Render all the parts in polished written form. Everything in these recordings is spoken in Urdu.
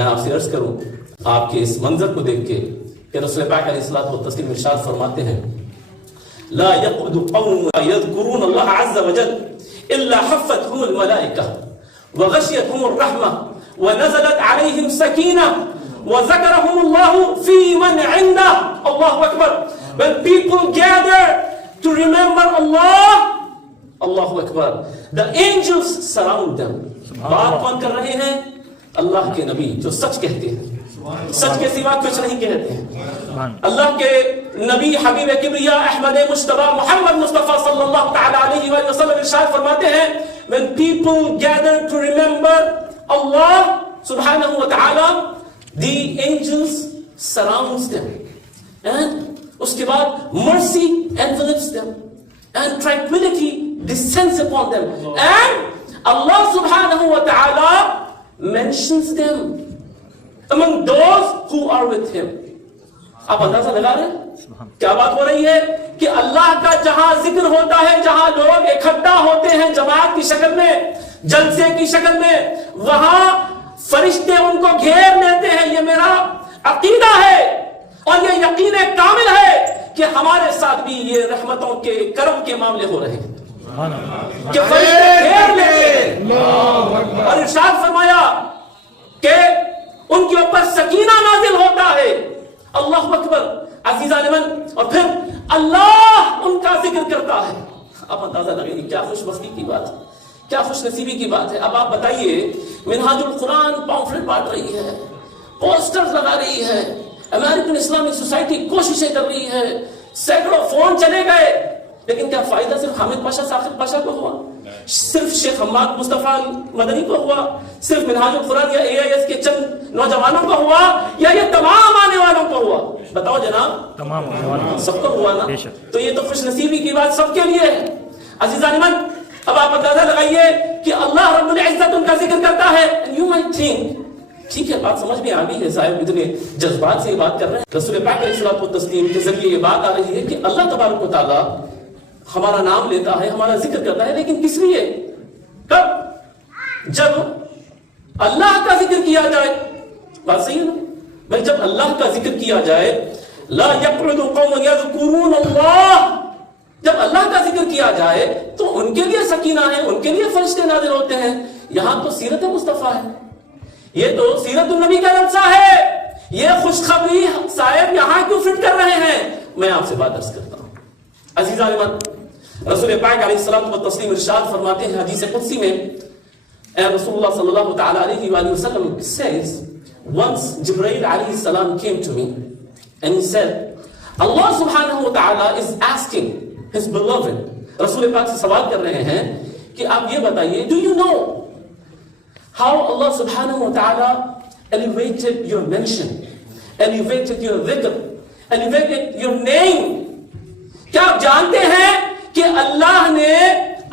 میں آپ سے عرض کروں آپ کے اس منظر کو دیکھ کے کہ رسول پاک علیہ الصلوۃ والتسلیم ارشاد فرماتے ہیں لا يقعد قوم يذكرون الله عز وجل الا حفتهم الملائكه وغشيتهم الرحمه ونزلت عليهم سكينه وذكرهم الله في من عنده. الله اکبر. When people gather to remember Allah, Allahu Akbar, the angels surround them. بات کون کر رہے ہیں؟ اللہ کے نبی جو سچ کہتے ہیں, سچ کے سوا کچھ نہیں کہتے ہیں. اللہ کے نبی حبیب کبریا احمد مجتبی محمد مصطفیٰ صلی اللہ تعالی علیہ وآلہ وسلم ارشاد فرماتے ہیں when people gather to remember Allah subhanahu wa ta'ala, the angels surrounds them and اس کے بعد mercy envelops them and tranquility descends upon them and Allah subhanahu wa ta'ala mentions them among those who are with him. آپ اندازہ لگا رہے ہیں کیا بات ہو رہی ہے کہ اللہ کا جہاں ذکر ہوتا ہے, جہاں لوگ اکٹھا ہوتے ہیں جماعت کی شکل میں, جلسے کی شکل میں, وہاں فرشتے ان کو گھیر لیتے ہیں. یہ میرا عقیدہ ہے اور یہ یقین کامل ہے کہ ہمارے ساتھ بھی یہ رحمتوں کے کرم کے معاملے ہو رہے ہیں کہ فرشتے گھیر لیتے ہیں. اور ارشاد فرمایا کہ ان کے اوپر سکینہ نازل ہوتا ہے. اللہ اکبر عزیزان من. اور پھر اللہ ان کا ذکر کرتا ہے. اب اندازہ لگے کیا خوش بختی کی بات ہے, کیا خوش نصیبی کی بات ہے. اب آپ بتائیے منہاج القرآن پامفلٹ بانٹ رہی ہے, پوسٹرز لگا رہی ہے, امریکن اسلامک سوسائٹی کوششیں کر رہی ہے, سینکڑوں فون چلے گئے, لیکن کیا فائدہ صرف حامد پاشا ثاقب پاشا کو ہوا, صرف شیخ حماد مصطفیٰ مدنی کو ہوا, صرف منہاج القرآن یا AIS کے چند نوجوانوں کو ہوا, یا یہ تمام آنے والوں کو ہوا؟ بتاؤ جناب, تمام سب کو ہوا نا. تو یہ تو خوش نصیبی کی بات سب کے لیے ہے. عزیزان من, اب آپ اندازہ لگائیے کہ اللہ رب العزت ان کا ذکر کرتا ہے. You might think ٹھیک ہے بات سمجھ میں آ گئی ہے, صاحب اتنے جذبات سے یہ بات کر رہے ہیں. رسول پاک علیہ الصلوۃ والتسلیم کے ذریعے یہ بات آ رہی ہے کہ اللہ تبارک و تعالیٰ ہمارا نام لیتا ہے, ہمارا ذکر کرتا ہے, لیکن کس لیے؟ کب؟ جب اللہ کا ذکر کیا جائے. بات صحیح ہے نا بھائی, جب اللہ کا ذکر کیا جائے. لا يقعد قوم يذكرون اللہ, جب اللہ کا ذکر کیا جائے تو ان کے لیے سکینہ ہے, ان کے لیے فرشتے نازل ہوتے ہیں. یہاں تو سیرت مصطفیٰ ہے, یہ تو سیرت النبی کا جلسہ ہے. یہ خوشخبری صاحب یہاں کیوں فٹ کر رہے ہیں؟ میں آپ سے بات عرض کرتا ہوں. عزیزان من, رسول پاک علیہ الصلوۃ والتسلیم ارشاد فرماتے ہیں حدیث قدسی میں, اے رسول اللہ صلی اللہ تعالی علیہ وآلہ وسلم says, once Jibreel alayhi salam came to me and he said, Allah subhanahu wa ta'ala is asking his beloved, رسول پاک سے سوال کر رہے ہیں کہ آپ یہ بتائیے, do you know how Allah subhanahu wa ta'ala elevated your mention, elevated your dhikr, elevated your name? کیا آپ جانتے ہیں کہ اللہ نے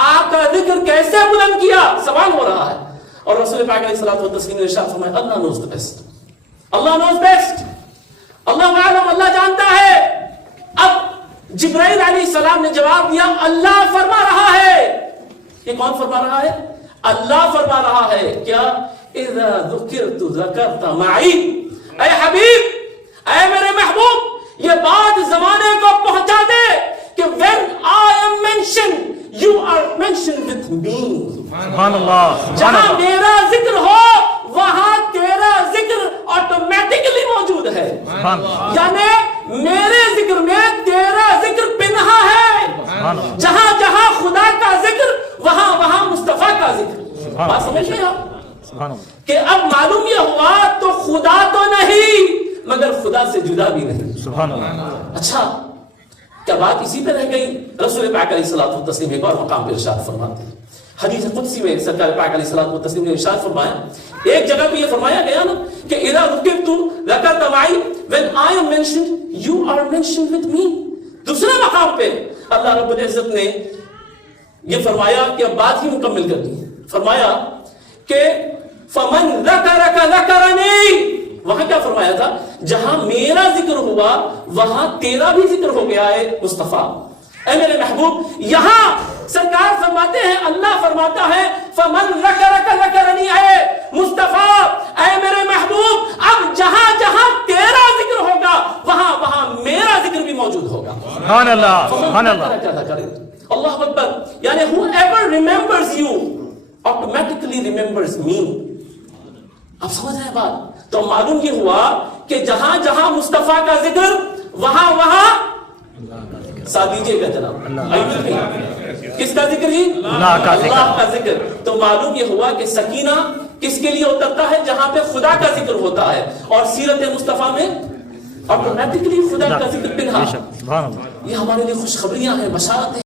آپ کا ذکر کیسے بلند کیا؟ سوال ہو رہا ہے. اور رسول پاک علیہ الصلوۃ والتسلیم نے ارشاد فرمایا, اللہ knows the best, Allah knows best, اللہ عالم, اللہ جانتا ہے. اب جبرائیل علیہ السلام نے جواب دیا, اللہ فرما رہا ہے. یہ کون فرما رہا ہے؟ اللہ فرما رہا ہے. کیا؟ اذا ذکرت ذکرت معی. اے حبیب, اے میرے محبوب, یہ بات زمانے کو پہنچا دے کہ when I am mentioned, you are mentioned with me. سبحان اللہ. جہاں میرا ذکر ہو وہاں تیرا ذکر آٹومیٹکلی موجود ہے. یعنی میرے ذکر میں تیرا ذکر پنہا ہے. جہاں جہاں خدا کا ذکر وہاں وہاں مصطفیٰ کا ذکر. بات سمجھ رہے آپ کہ اب معلوم یہ ہوا تو خدا تو نہیں مگر خدا سے جدا بھی نہیں. سبحان اللہ. اچھا, کیا بات اسی پہ رہ گئی؟ رسول پاک علیہ الصلوۃ والتسلیم ایک اور مقام پہ ارشاد فرماتے ہیں حدیث قدسی میں. سرکار پاک علیہ الصلوۃ والتسلیم نے ارشاد فرمایا, ایک جگہ پہ یہ فرمایا گیا نا کہ اذا ذکرت ذکرت معی, when I am mentioned you are mentioned with me. دوسرے مقام پہ اللہ رب العزت نے یہ فرمایا کہ اب بات ہی مکمل کر دی. فرمایا کہ فمن ذکرک ذکرنی. وہاں کیا فرمایا تھا؟ جہاں میرا ذکر ہوا وہاں تیرا بھی ذکر ہو گیا ہے مصطفیٰ. اے میرے محبوب, یہاں سرکار فرماتے ہیں, اللہ فرماتا ہے فمن ذکرک ذکرنی. اے مصطفیٰ, اے میرے محبوب, سبحان اللہ سبحان اللہ. کیا ادا کرے. اللہ اکبر. یعنی whoever remembers you automatically remembers me. اب سمجھ رہے ہیں بات. تو معلوم یہ ہوا کہ جہاں جہاں مصطفیٰ کا ذکر وہاں وہاں ساتھ دیجیے گا جناب. کس کا ذکر ہی؟ اللہ کا ذکر. تو معلوم یہ ہوا کہ سکینہ کس کے لیے اترتا ہے؟ جہاں پہ خدا کا ذکر ہوتا ہے. اور سیرت مصطفیٰ میں آٹومیٹکلی خدا کا ذکر پنہا. یہ ہمارے لیے خوشخبریاں ہیں، بشارت ہے.